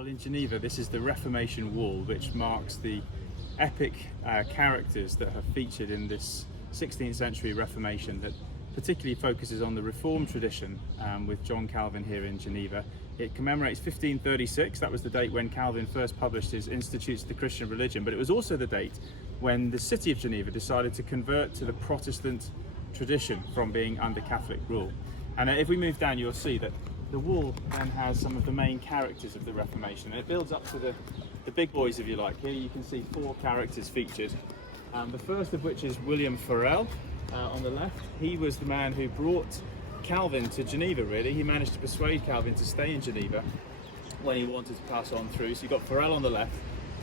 Well, in Geneva, this is the Reformation Wall, which marks the epic characters that have featured in this 16th century Reformation that particularly focuses on the Reformed tradition with John Calvin here in Geneva. It commemorates 1536, that was the date when Calvin first published his Institutes of the Christian Religion, but it was also the date when the city of Geneva decided to convert to the Protestant tradition from being under Catholic rule. And if we move down, you'll see that the wall then has some of the main characters of the Reformation. And it builds up to the big boys, if you like. Here you can see four characters featured. The first of which is William Farel on the left. He was the man who brought Calvin to Geneva, really. He managed to persuade Calvin to stay in Geneva when he wanted to pass on through. So you've got Farel on the left.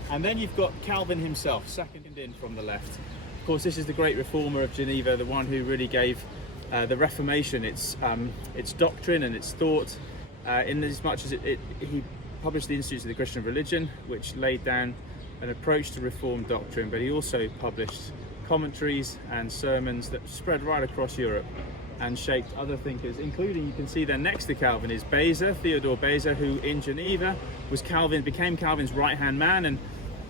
And then you've got Calvin himself, second in from the left. Of course, this is the great reformer of Geneva, the one who really gave the Reformation its doctrine and its thought, in as much as he published the Institutes of the Christian Religion, which laid down an approach to Reformed doctrine, but he also published commentaries and sermons that spread right across Europe and shaped other thinkers, including, you can see there next to Calvin is Beza, Theodore Beza, who in Geneva became Calvin's right-hand man and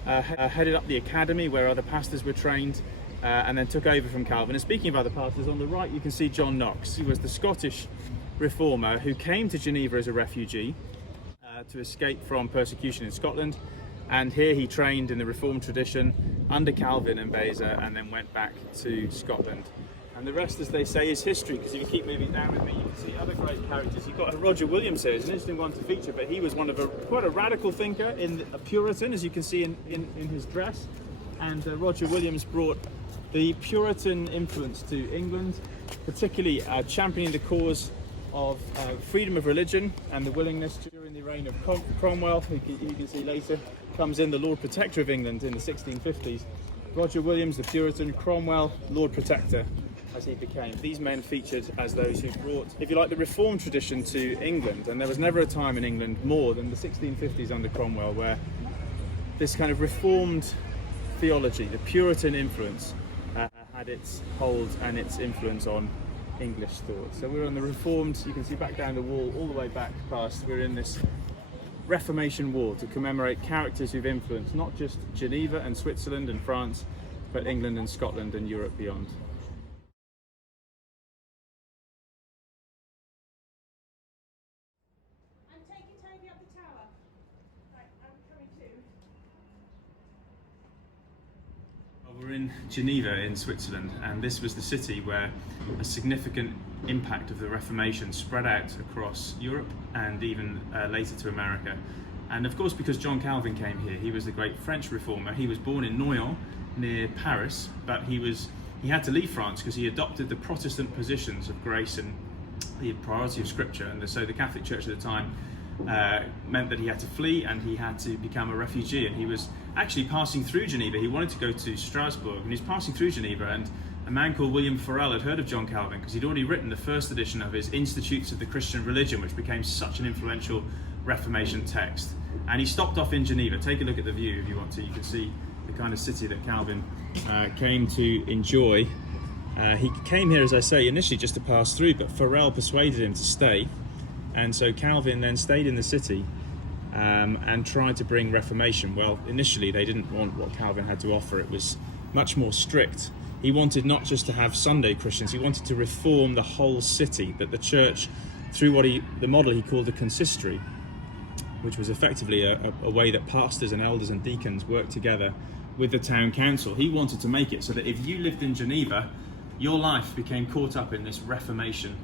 headed up the academy where other pastors were trained, and then took over from Calvin. And speaking of other pastors, on the right you can see John Knox. He was the Scottish reformer who came to Geneva as a refugee to escape from persecution in Scotland, and here he trained in the Reformed tradition under Calvin and Beza, and then went back to Scotland. And the rest, as they say, is history, because if you keep moving down with me, you can see other great characters. You've got Roger Williams here. It's an interesting one to feature, but he was quite a radical thinker, a Puritan, as you can see in his dress. And Roger Williams brought the Puritan influence to England, particularly championing the cause of freedom of religion and the willingness during the reign of Cromwell, who you can see later comes in the Lord Protector of England in the 1650s. Roger Williams, the Puritan, Cromwell, Lord Protector, as he became. These men featured as those who brought, if you like, the Reformed tradition to England, and there was never a time in England more than the 1650s under Cromwell where this kind of Reformed theology, the Puritan influence, had its hold and its influence on English thought. So we're on the Reformed, you can see back down the wall, all the way back past, we're in this Reformation Wall to commemorate characters who've influenced not just Geneva and Switzerland and France, but England and Scotland and Europe beyond. I'm taking Toby up the tower. Right, I'm coming too. We're in Geneva in Switzerland, and this was the city where a significant impact of the Reformation spread out across Europe and even later to America. And of course, because John Calvin came here, he was the great French reformer. He was born in Noyon near Paris, but he had to leave France because he adopted the Protestant positions of grace and the priority of Scripture, and so the Catholic Church at the time meant that he had to flee and he had to become a refugee. And he was actually passing through Geneva. He wanted to go to Strasbourg, and he was passing through Geneva, and a man called William Farel had heard of John Calvin because he'd already written the first edition of his Institutes of the Christian Religion, which became such an influential Reformation text. And he stopped off in Geneva. Take a look at the view if you want to. You can see the kind of city that Calvin came to enjoy. He came here, as I say, initially just to pass through, but Farel persuaded him to stay. And so Calvin then stayed in the city and tried to bring Reformation. Well, initially they didn't want what Calvin had to offer. It was much more strict. He wanted not just to have Sunday Christians, he wanted to reform the whole city, that the church, through the model he called the consistory, which was effectively a way that pastors and elders and deacons worked together with the town council. He wanted to make it so that if you lived in Geneva, your life became caught up in this Reformation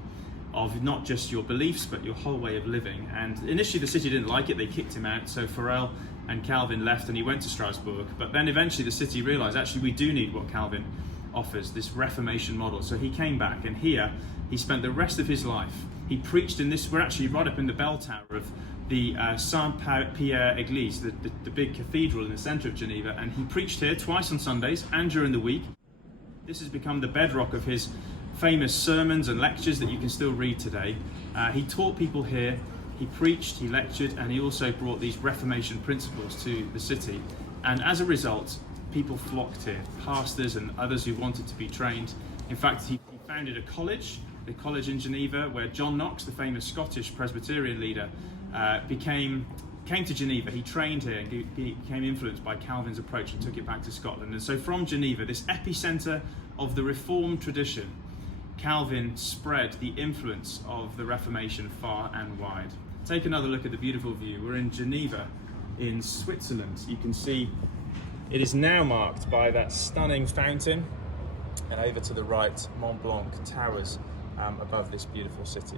of not just your beliefs, but your whole way of living. And initially the city didn't like it, they kicked him out, so Farel and Calvin left and he went to Strasbourg. But then eventually the city realised, actually we do need what Calvin offers, this Reformation model. So he came back, and here he spent the rest of his life. He preached in this, we're actually right up in the bell tower of the Saint-Pierre Église, the big cathedral in the centre of Geneva, and he preached here twice on Sundays and during the week. This has become the bedrock of his famous sermons and lectures that you can still read today. He taught people here, he preached, he lectured, and he also brought these Reformation principles to the city. And as a result, people flocked here, pastors and others who wanted to be trained. In fact, he founded a college, the college in Geneva, where John Knox, the famous Scottish Presbyterian leader, became came to Geneva. He trained here and became influenced by Calvin's approach and took it back to Scotland. And so from Geneva, this epicenter of the Reformed tradition, Calvin spread the influence of the Reformation far and wide. Take another look at the beautiful view. We're in Geneva in Switzerland. You can see it is now marked by that stunning fountain, and over to the right, Mont Blanc towers above this beautiful city.